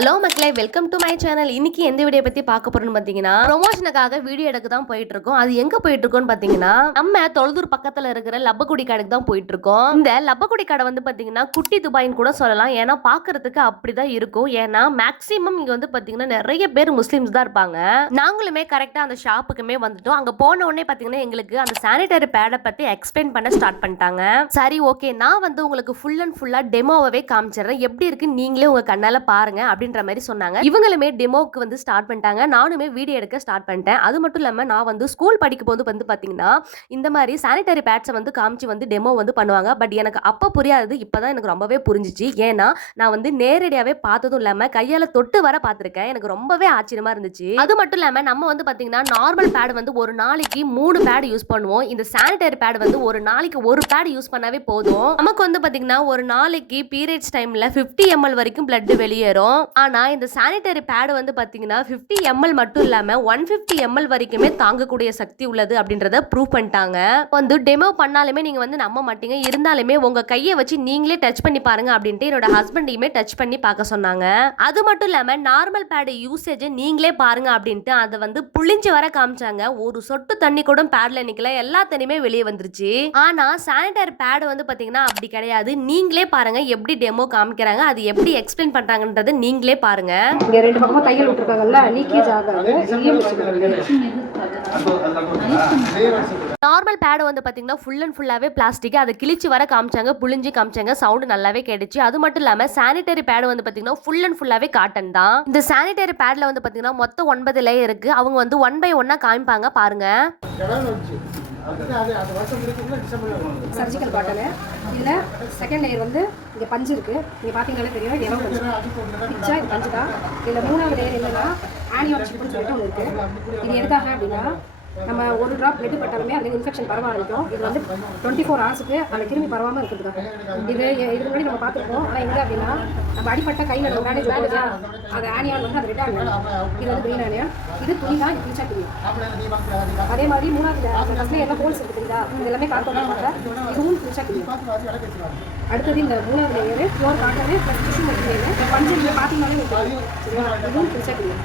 Hello மக்களே, welcome to my channel. இன்னைக்கு எந்த வீடியோ பத்தி பார்க்க போறோம்னு பாத்தீங்கன்னா, ப்ரொமோஷனுக்காக வீடியோ எடுக்க தான் போயிட்டு இருக்கோம். அது எங்க போயிட்டு இருக்கோம்னு பாத்தீங்கன்னா, நம்ம தொழுதூர் பக்கத்துல இருக்கிற லப்பக்குடி கடைக்கு தான் போயிட்டு இருக்கோம். இந்த லப்பக்குடி கடை வந்து பாத்தீங்கன்னா குட்டி துபாய்னு கூட சொல்லலாம். ஏன்னா பாக்குறதுக்கு அப்படிதான் இருக்கும். ஏன்னா மேக்ஸிமம் இங்க வந்து பாத்தீங்கன்னா நிறைய பேர் முஸ்லிம்ஸ் தான் இருப்பாங்க. நாங்களுமே கரெக்டா அந்த ஷாப்புக்குமே வந்துட்டோம். அங்க போன உடனே பாத்தீங்கன்னா எங்களுக்கு அந்த சானிட்டரி பேடை பத்தி எக்ஸ்பிளைன் பண்ண ஸ்டார்ட் பண்ணிட்டாங்க. சரி, ஓகே, நான் வந்து உங்களுக்கு ஃபுல் அண்ட் ஃபுல்லா டெமோவே காமிச்சிடுறேன். எப்படி இருக்கு நீங்களே உங்க கண்ணால பாருங்க அப்படின்ற மாதிரி சொன்னாங்க. இவங்களுமே டெமோக்கு வந்து ஸ்டார்ட் பண்ணிட்டாங்க. நானுமே வீடியோ எடுக்க ஸ்டார்ட் பண்ணிட்டேன். அது மட்டும் இல்லாம நான் வந்து ஸ்கூல் படிக்கும் போது வந்து பாத்தீங்கன்னா இந்த மாதிரி சானிட்டரி பேட்ஸை வந்து காமிச்சு வந்து டெமோ வந்து பண்ணுவாங்க. பட் எனக்கு அப்ப புரியாதது இப்பதான் எனக்கு ரொம்பவே புரிஞ்சிச்சு. ஏன்னா நான் வந்து நேரடியாவே பார்த்ததும் இல்லாம கையால தொட்டு வர பார்த்திருக்கேன். எனக்கு ரொம்பவே ஆச்சரியமா இருந்துச்சு. அது மட்டும் இல்லாம நம்ம வந்து பாத்தீங்கன்னா நார்மல் பேட் வந்து ஒரு நாளைக்கு 3 பேட் யூஸ் பண்ணுவோம். இந்த சானிட்டரி பேட் வந்து ஒரு நாளைக்கு ஒரு பேட் யூஸ் பண்ணாவே போதும். நமக்கு வந்து பாத்தீங்கன்னா ஒரு நாளைக்கு பீரியட்ஸ் டைம்ல 50 ml வரைக்கும் பிளட் வெளியேறும். ஆனா இந்த சானிட்டரி பேட் வந்து பாத்தீங்கன்னா 50 ml மட்டும் இல்லாம 150 ml வரைக்குமே தாங்கக்கூடிய சக்தி உள்ளது அப்படின்றத ப்ரூவ் பண்ணிட்டாங்க. வந்து டெமோ பண்ணாலுமே நீங்க வந்து நம்ப மாட்டீங்க. இருந்தாலுமே உங்க கையை வச்சு நீங்களே டச் பண்ணி பாருங்க அப்படின்ட்டு என்னோட ஹஸ்பண்டையுமே டச் பண்ணி பார்க்க சொன்னாங்க. அது மட்டும் இல்லாம நார்மல் பேட் யூசேஜ் நீங்களே பாருங்க அப்படின்ட்டு அதை வந்து புளிஞ்சு வர காமிச்சாங்க. ஒரு சொட்டு தண்ணி கூட பேட்ல நிக்கல, எல்லா தண்ணியுமே வெளியே வந்துருச்சு. ஆனா சானிட்டரி பேட் வந்து பாத்தீங்கன்னா அப்படி கிடையாது. நீங்களே பாருங்க எப்படி டெமோ காமிக்கிறாங்க, அது எப்படி எக்ஸ்பிளைன் பண்றாங்கன்றது நீங்களே பாருங்க. இங்க ரெண்டு பக்கமா தையல் விட்டுருக்காங்கல்ல, லீக்கேஜ் ஆகாது. நார்மல் பேட் வந்து பாத்தீங்கன்னா ஃபுல் அண்ட் ஃபுல்லாவே பிளாஸ்டிக். அதை கிழிச்சு வர காமிச்சாங்க, புளிஞ்சு காமிச்சாங்க, சவுண்ட் நல்லாவே கேட்டுச்சு. அது மட்டும் இல்லாம சானிட்டரி பேட் வந்து பாத்தீங்கன்னா ஃபுல் அண்ட் ஃபுல்லாவே காட்டன் தான். இந்த சானிட்டரி பேட்ல வந்து பாத்தீங்கன்னா மொத்தம் 9 லேயர் இருக்கு. அவங்க வந்து 1 by 1 காமிப்பாங்க பாருங்க. Surgical cotton. இதுல செகண்ட் லேயர் வந்து இங்க பஞ்சு இருக்கு. நீங்க பாத்தீங்கன்னாலே தெரியும், இது எவ்வளவு பிச்சா இது பஞ்சு தான். இதுல 3வது லேயர் என்னன்னா ஆனியான் சிப்னு சொல்லிட்டு ஒன்று இருக்கு. இது எதுக்காக அப்படின்னா நம்ம ஒரு ட்ராப் பிளட் பட்டாலுமே அதுல இன்ஃபெக்ஷன் பரவ ஆரம்பிக்கும். இது வந்து 24 ஹவர்ஸுக்கு அந்த கிருமி பரவாமல் இருக்கிறதுக்காக. இதுக்கு முன்னாடி நம்ம பார்த்துருக்கோம். ஆனால் எங்கே அப்படின்னா நம்ம அடிப்பட்ட கையில் நம்ம பேண்டேஜ் போடுறதா அது ஆனியான் வந்து அது ரெட் ஆனியான், இது வந்து கிரீன் ஆனியான், இது துணினா இது பிச்சா துணி. அதே மாதிரி 3வது ஃபஸ்ட்ல என்ன ஹோல்ஸ் இருக்குங்களா, இது எல்லாமே காட்டோம் பார்த்தா இதுவும் பிச்சா துணி. அடுத்தது இந்த 3வது layer pure cotton plus tissue material பஞ்சு. நீங்கள் பார்த்தீங்கன்னாலே இதுவும் பிச்சா துணி.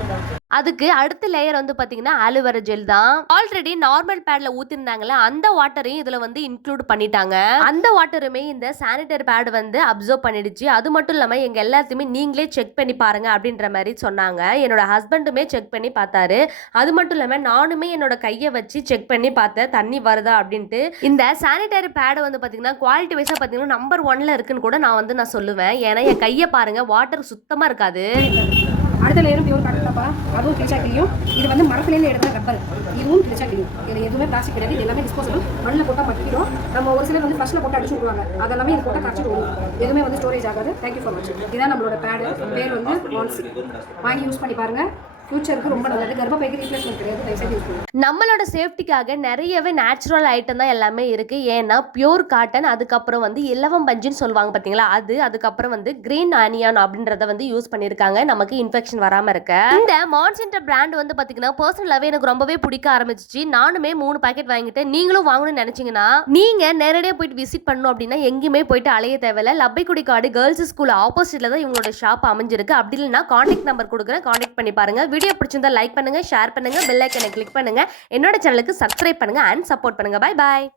அதுக்கு அடுத்த லேயர் வந்து பாத்தீங்கன்னா ஆலோவேரா ஜெல் தான். ஆல்ரெடி நார்மல் பேட்ல ஊத்திருந்தாங்கல்ல, அந்த வாட்டரையும் இதுல வந்து இன்க்ளூட் பண்ணிட்டாங்க. அந்த வாட்டருமே இந்த சானிட்டரி பேட் வந்து அப்சர்வ் பண்ணிடுச்சு. அது மட்டும் இல்லாம எங்க எல்லாத்தையுமே நீங்களே செக் பண்ணி பாருங்க அப்படின்ற மாதிரி சொன்னாங்க. என்னோட ஹஸ்பண்டுமே செக் பண்ணி பார்த்தாரு. அது மட்டும் இல்லாம நானுமே என்னோட கையை வச்சு செக் பண்ணி பார்த்தேன் தண்ணி வருதா அப்படின்ட்டு. இந்த சானிட்டரி பேட் வந்து பாத்தீங்கன்னா குவாலிட்டி வைஸா பாத்தீங்கன்னா நம்பர் 1ல இருக்குன்னு கூட நான் சொல்லுவேன். ஏன்னா என் கையை பாருங்க, வாட்டர் சுத்தமா இருக்காது. அடுத்த லேயரும் பியூர் காட்டன் தாப்பா, அதுவும் பிரிச்சா கிளியும். இது வந்து மரத்துலேருந்து எடுத்த ரப்பர், இதுவும் பிரிச்சா கிளியும். இதில் எதுவுமே பிளாஸ்டிக் கிடையாது, இது எல்லாமே டிஸ்போசபிள். மண்ணில் போட்டால் மட்டிடும். நம்ம ஒரு சிலர் வந்து ஃபர்ஸ்ட்டில் போட்டு அடிச்சு விடுவாங்க, அதெல்லாமே இது போட்டால் கரைச்சிட்டு விடுவோம். எதுவுமே வந்து ஸ்டோரேஜ் ஆகாது. தேங்க்யூ ஃபார் வாட்சிங். இதுதான் நம்மளோட பேடு. பேர் வந்து மான்சி. வாங்கி யூஸ் பண்ணி பாருங்கள். ஃபியூச்சருக்கு ரொம்ப நல்லது. கர்ப்பப்பைக்கு ரீப்ளேஸ்மெண்ட் கிடையாது. தயவுசெய்து யூஸ் பண்ணுங்க. நம்மளோட சேஃப்டிக்காக நிறையவே நேச்சுரல் ஐட்டம் தான் எல்லாமே இருக்கு. ஏன்னா பியூர் காட்டன், அதுக்கப்புறம் வந்து இலவம் பஞ்சுன்னு சொல்லுவாங்க பாத்தீங்களா, அது அதுக்கப்புறம் வந்து கிரீன் ஆனியான் அப்படின்றத வந்து யூஸ் பண்ணிருக்காங்க நமக்கு இன்ஃபெக்ஷன் வராம இருக்க. இந்த மான்சென்டர் பிராண்ட் வந்து பாத்தீங்கன்னா பர்சனலாவே எனக்கு ரொம்பவே பிடிக்க ஆரம்பிச்சிச்சு. நானுமே 3 பாக்கெட் வாங்கிட்டேன். நீங்களும் வாங்கணும்னு நினைச்சீங்கன்னா நீங்க நேரடியாக போயிட்டு விசிட் பண்ணணும் அப்படின்னா எங்கேயுமே போயிட்டு அலைய தேவையில்ல. லப்பைக்குடி காடு கேர்ள்ஸ் ஸ்கூல் ஆப்போசிட்ல தான் இவங்களோட ஷாப் அமைஞ்சிருக்கு. அப்படி இல்லைன்னா கான்டாக்ட் நம்பர் கொடுக்குறேன், கான்டாக்ட் பண்ணி பாருங்க. வீடியோ பிடிச்சிருந்தா லைக் பண்ணுங்க, ஷேர் பண்ணுங்க, பெல் ஐக்கனை கிளிக் பண்ணுங்க, என்னோட சேனலுக்கு சப்ஸ்கிரைப் பண்ணுங்க அண்ட் சப்போர்ட் பண்ணுங்க. Bye bye.